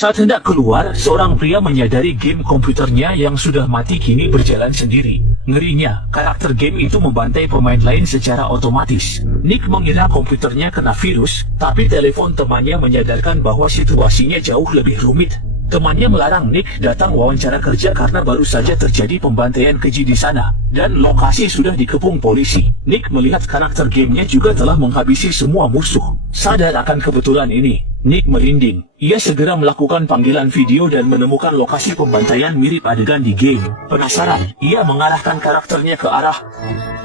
Saat hendak keluar, seorang pria menyadari game komputernya yang sudah mati kini berjalan sendiri. Ngerinya, karakter game itu membantai pemain lain secara otomatis. Nick mengira komputernya kena virus, tapi telepon temannya menyadarkan bahwa situasinya jauh lebih rumit. Temannya melarang Nick datang wawancara kerja karena baru saja terjadi pembantaian keji di sana, dan lokasi sudah dikepung polisi. Nick melihat karakter gamenya juga telah menghabisi semua musuh. Sadar akan kebetulan ini, Nick merinding. Ia segera melakukan panggilan video dan menemukan lokasi pembantaian mirip adegan di game. Penasaran, ia mengarahkan karakternya ke arah.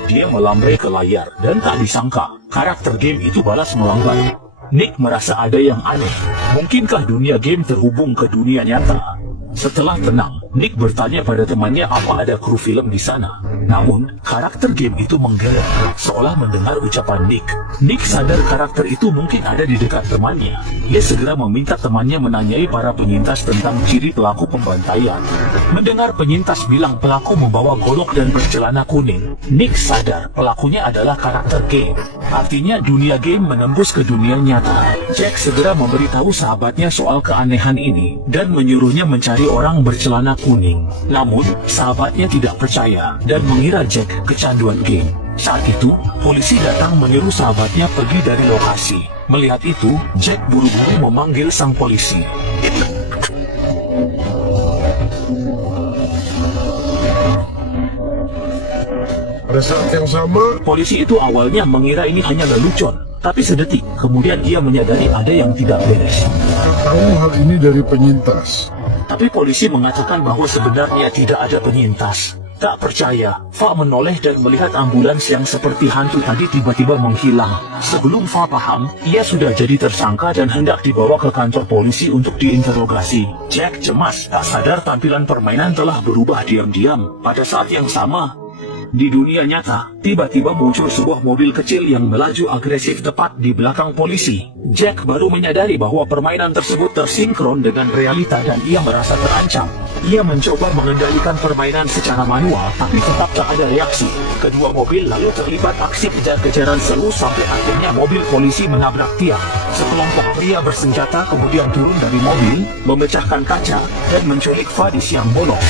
Dia melambai ke layar, dan tak disangka, karakter game itu balas melambai. Nick merasa ada yang aneh. Mungkinkah dunia game terhubung ke dunia nyata? Setelah tenang, Nick bertanya pada temannya apa ada kru film di sana. Namun, karakter game itu menggeleng, seolah mendengar ucapan Nick. Nick sadar karakter itu mungkin ada di dekat temannya. Ia segera meminta temannya menanyai para penyintas tentang ciri pelaku pembantaian. Mendengar penyintas bilang pelaku membawa golok dan bercelana kuning, Nick sadar pelakunya adalah karakter game. Artinya dunia game menembus ke dunia nyata. Jack segera memberitahu sahabatnya soal keanehan ini dan menyuruhnya mencari orang bercelana kuning. Namun, sahabatnya tidak percaya dan mengira Jack kecanduan game. Saat itu, polisi datang menyuruh sahabatnya pergi dari lokasi. Melihat itu, Jack buru-buru memanggil sang polisi. Pada saat yang sama, Polisi itu awalnya mengira ini hanya lelucon, tapi sedetik kemudian ia menyadari ada yang tidak beres. tahu hal ini dari penyintas. Tapi polisi mengatakan bahwa sebenarnya tidak ada penyintas. Tak percaya, Fa menoleh dan melihat ambulans yang seperti hantu tadi tiba-tiba menghilang. Sebelum Fa paham, ia sudah jadi tersangka dan hendak dibawa ke kantor polisi untuk diinterogasi. Jack cemas, tak sadar tampilan permainan telah berubah diam-diam. Pada saat yang sama, di dunia nyata, tiba-tiba muncul sebuah mobil kecil yang melaju agresif tepat di belakang polisi. Jack baru menyadari bahwa permainan tersebut tersinkron dengan realita dan ia merasa terancam. Ia mencoba mengendalikan permainan secara manual, tapi tetap tak ada reaksi. Kedua mobil lalu terlibat aksi kejar-kejaran seru sampai akhirnya mobil polisi menabrak tiang. Sekelompok pria bersenjata kemudian turun dari mobil, memecahkan kaca, dan menculik Fa di siang bolong.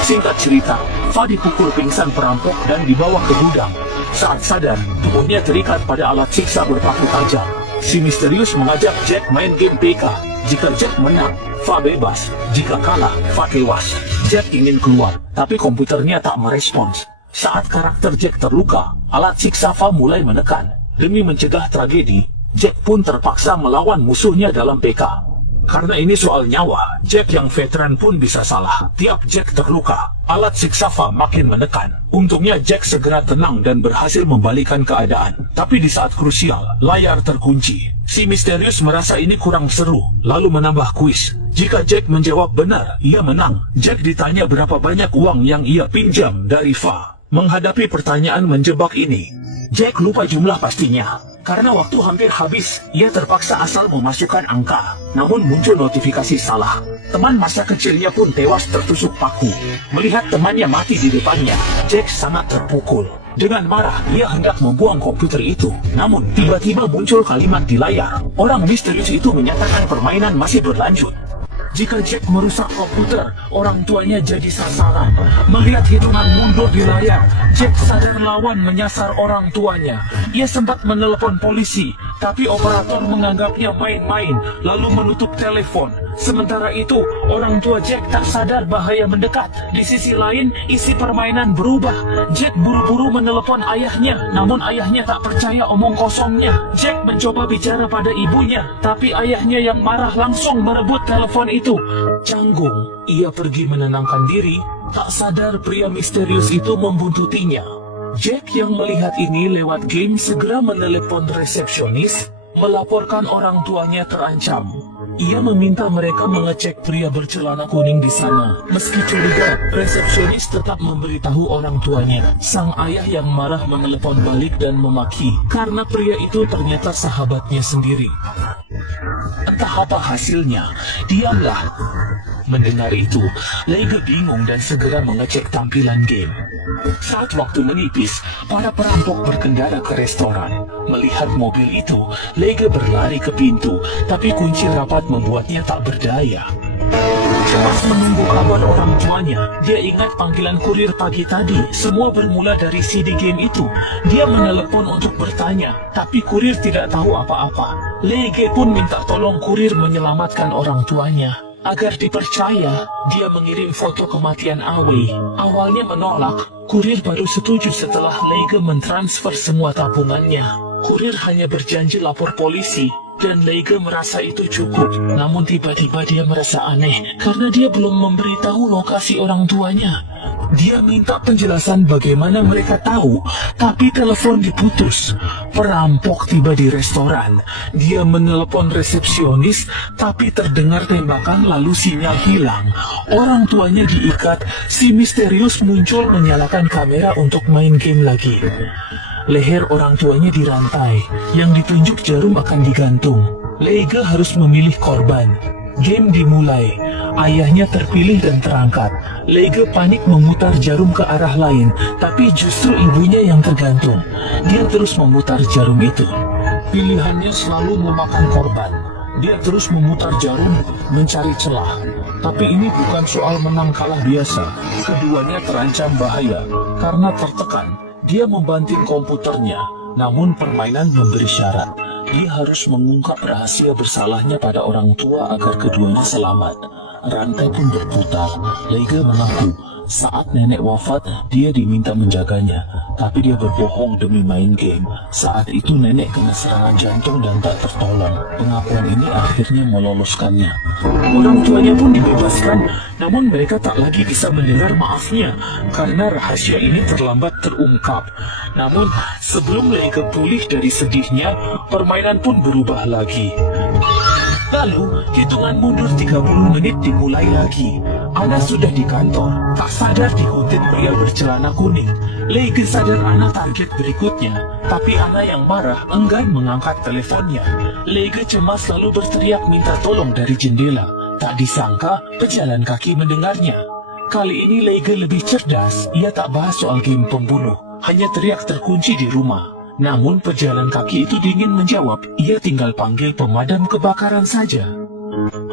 Singkat cerita, Fa dipukul pingsan perampok dan dibawa ke gudang. Saat sadar, tubuhnya terikat pada alat siksa berpaku tajam. Si misterius mengajak Jack main game PK. Jika Jack menang, Fa bebas. Jika kalah, Fa tewas. Jack ingin keluar, tapi komputernya tak merespons. Saat karakter Jack terluka, alat siksa Fa mulai menekan. Demi mencegah tragedi, Jack pun terpaksa melawan musuhnya dalam PK. Karena ini soal nyawa, Jack yang veteran pun bisa salah. Tiap Jack terluka, alat siksa Fa makin menekan. Untungnya Jack segera tenang dan berhasil membalikan keadaan. Tapi di saat krusial, layar terkunci. Si misterius merasa ini kurang seru, lalu menambah kuis. Jika Jack menjawab benar, ia menang. Jack ditanya berapa banyak uang yang ia pinjam dari Fa. Menghadapi pertanyaan menjebak ini, Jack lupa jumlah pastinya. Karena waktu hampir habis, ia terpaksa asal memasukkan angka. Namun muncul notifikasi salah. Teman masa kecilnya pun tewas tertusuk paku. Melihat temannya mati di depannya, Jack sangat terpukul. Dengan marah, ia hendak membuang komputer itu. Namun, tiba-tiba muncul kalimat di layar. Orang misterius itu menyatakan permainan masih berlanjut. Jika Jack merusak komputer, orang tuanya jadi sasaran. Melihat hitungan mundur di layar, Jack sadar lawan menyasar orang tuanya. Ia sempat menelepon polisi, tapi operator menganggapnya main-main, lalu menutup telepon. Sementara itu, orang tua Jack tak sadar bahaya mendekat. Di sisi lain, isi permainan berubah. Jack buru-buru menelepon ayahnya, namun ayahnya tak percaya omong kosongnya. Jack mencoba bicara pada ibunya, tapi ayahnya yang marah langsung merebut telepon itu. Canggung, ia pergi menenangkan diri, tak sadar pria misterius itu membuntutinya. Jack yang melihat ini lewat game segera menelepon resepsionis, melaporkan orang tuanya terancam. Ia meminta mereka mengecek pria bercelana kuning di sana. Meski curiga, resepsionis tetap memberitahu orang tuanya. Sang ayah yang marah menelepon balik dan memaki, karena pria itu ternyata sahabatnya sendiri. Entah apa hasilnya, diamlah. Mendengar itu, Leige bingung dan segera mengecek tampilan game. Saat waktu menipis, para perampok berkendara ke restoran. Melihat mobil itu, Leige berlari ke pintu, tapi kunci rapat membuatnya tak berdaya. cemas menunggu kabar orang tuanya. Dia ingat panggilan kurir pagi tadi. Semua bermula dari CD game itu. Dia menelepon untuk bertanya, tapi kurir tidak tahu apa-apa. Leige pun minta tolong kurir menyelamatkan orang tuanya. Agar dipercaya, dia mengirim foto kematian Awe. Awalnya menolak, kurir baru setuju setelah Leige mentransfer semua tabungannya. Kurir hanya berjanji lapor polisi, dan Leige merasa itu cukup. Namun tiba-tiba dia merasa aneh, karena dia belum memberitahu lokasi orang tuanya. Dia minta penjelasan bagaimana mereka tahu, tapi telepon diputus. Perampok tiba di restoran. Dia menelepon resepsionis, tapi terdengar tembakan lalu sinyal hilang. Orang tuanya diikat, si misterius muncul menyalakan kamera untuk main game lagi. Leher orang tuanya dirantai, yang ditunjuk jarum akan digantung. Leige harus memilih korban. Game dimulai. Ayahnya terpilih dan terangkat. Leige panik memutar jarum ke arah lain, tapi justru ibunya yang tergantung. Dia terus memutar jarum itu. Pilihannya selalu memakan korban. Dia terus memutar jarum, mencari celah. Tapi ini bukan soal menang kalah biasa. Keduanya terancam bahaya. Karena tertekan, dia membanting komputernya. Namun permainan memberi syarat. Dia harus mengungkap rahasia bersalahnya pada orang tua agar keduanya selamat. Rantai pun berputar. Leige mengaku saat nenek wafat, dia diminta menjaganya. Tapi dia berbohong demi main game. Saat itu nenek kena serangan jantung dan tak tertolong. Pengakuan ini akhirnya meloloskannya. Orang tuanya pun dibebaskan, namun mereka tak lagi bisa mendengar maafnya karena rahasia ini terlambat terungkap. Namun sebelum Leige pulih dari sedihnya, permainan pun berubah lagi. Lalu, hitungan mundur 30 menit dimulai lagi. Ana sudah di kantor, tak sadar diikutin pria bercelana kuning. Leige sadar Ana target berikutnya, tapi Ana yang marah enggan mengangkat teleponnya. Leige cemas lalu berteriak minta tolong dari jendela. Tak disangka, pejalan kaki mendengarnya. Kali ini Leige lebih cerdas, ia tak bahas soal game pembunuh, hanya teriak terkunci di rumah. Namun pejalan kaki itu dingin menjawab, ia tinggal panggil pemadam kebakaran saja.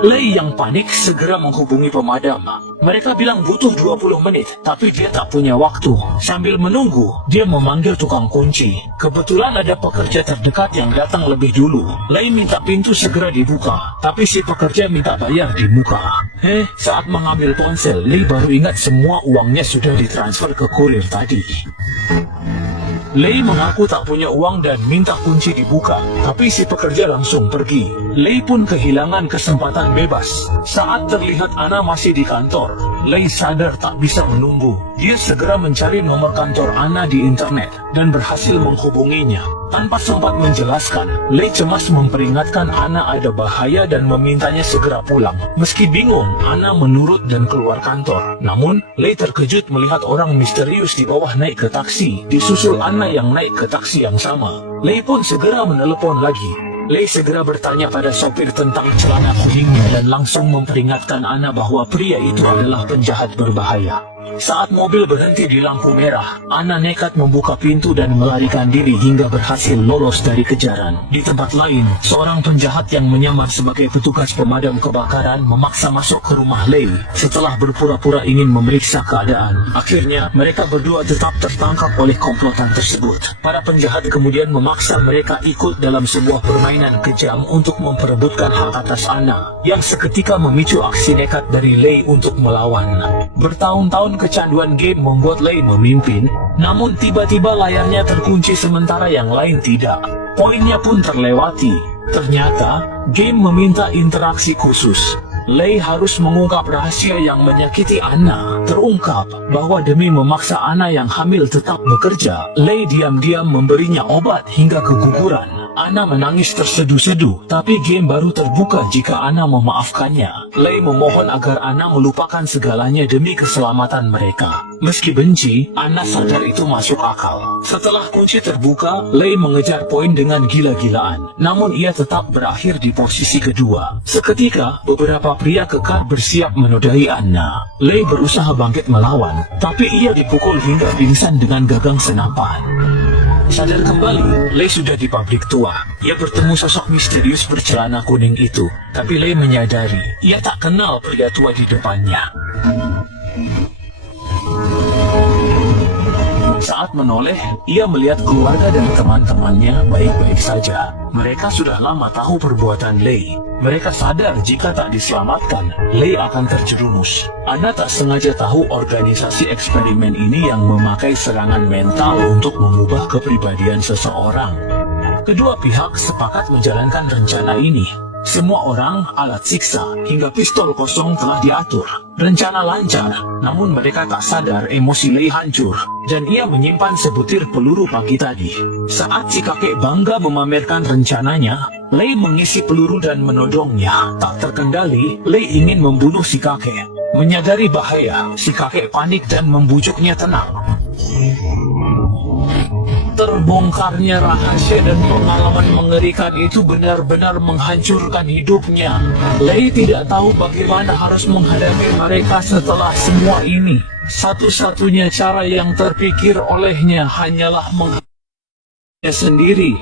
Lei yang panik segera menghubungi pemadam. Mereka bilang butuh 20 menit, tapi dia tak punya waktu. Sambil menunggu, dia memanggil tukang kunci. Kebetulan ada pekerja terdekat yang datang lebih dulu. Lei minta pintu segera dibuka, tapi si pekerja minta bayar di muka. Saat mengambil ponsel, Lei baru ingat semua uangnya sudah ditransfer ke kurir tadi. Lei mengaku tak punya uang dan minta kunci dibuka, tapi si pekerja langsung pergi. Lei pun kehilangan kesempatan bebas. Saat terlihat Ana masih di kantor, Lei sadar tak bisa menunggu. Dia segera mencari nomor kantor Ana di internet dan berhasil menghubunginya. Tanpa sempat menjelaskan, Lei cemas memperingatkan Ana ada bahaya dan memintanya segera pulang. Meski bingung, Ana menurut dan keluar kantor. Namun, Lei terkejut melihat orang misterius di bawah naik ke taksi, disusul Ana yang naik ke taksi yang sama. Lei pun segera menelepon lagi. Lei segera bertanya pada sopir tentang celana kuningnya dan langsung memperingatkan Ana bahwa pria itu adalah penjahat berbahaya. Saat mobil berhenti di lampu merah, Ana nekat membuka pintu dan melarikan diri hingga berhasil lolos dari kejaran. Di tempat lain, seorang penjahat yang menyamar sebagai petugas pemadam kebakaran memaksa masuk ke rumah Lei setelah berpura-pura ingin memeriksa keadaan. Akhirnya, mereka berdua tetap tertangkap oleh komplotan tersebut. Para penjahat kemudian memaksa mereka ikut dalam sebuah permainan kejam untuk memperebutkan hak atas Ana, yang seketika memicu aksi nekat dari Lei untuk melawan. Bertahun-tahun kecanduan game membuat Lei memimpin, namun tiba-tiba layarnya terkunci sementara yang lain tidak. Poinnya pun terlewati. Ternyata, game meminta interaksi khusus. Lei harus mengungkap rahasia yang menyakiti Ana. Terungkap bahwa demi memaksa Ana yang hamil tetap bekerja, Lei diam-diam memberinya obat hingga keguguran. Ana menangis terseduh-seduh, tapi game baru terbuka jika Ana memaafkannya. Lei memohon agar Ana melupakan segalanya demi keselamatan mereka. Meski benci, Ana sadar itu masuk akal. Setelah kunci terbuka, Lei mengejar poin dengan gila-gilaan. Namun ia tetap berakhir di posisi kedua. Seketika, beberapa pria kekar bersiap menodai Ana. Lei berusaha bangkit melawan, tapi ia dipukul hingga pingsan dengan gagang senapan. Sadar kembali, Lei sudah di pabrik tua. Ia bertemu sosok misterius bercelana kuning itu. Tapi Lei menyadari, ia tak kenal pria tua di depannya. Saat menoleh, ia melihat keluarga dan teman-temannya baik-baik saja. Mereka sudah lama tahu perbuatan Lei. Mereka sadar jika tak diselamatkan, Lei akan terjerumus. Ana tak sengaja tahu organisasi eksperimen ini yang memakai serangan mental untuk mengubah kepribadian seseorang. Kedua pihak sepakat menjalankan rencana ini. Semua orang, alat siksa, hingga pistol kosong telah diatur. Rencana lancar, namun mereka tak sadar emosi Lei hancur, dan ia menyimpan sebutir peluru pagi tadi. Saat si kakek bangga memamerkan rencananya, Lei mengisi peluru dan menodongnya. Tak terkendali, Lei ingin membunuh si kakek. Menyadari bahaya, si kakek panik dan membujuknya tenang. Terbongkarnya rahasia dan pengalaman mengerikan itu benar-benar menghancurkan hidupnya. Lei tidak tahu bagaimana harus menghadapi mereka setelah semua ini. Satu-satunya cara yang terpikir olehnya hanyalah menghadapinya sendiri.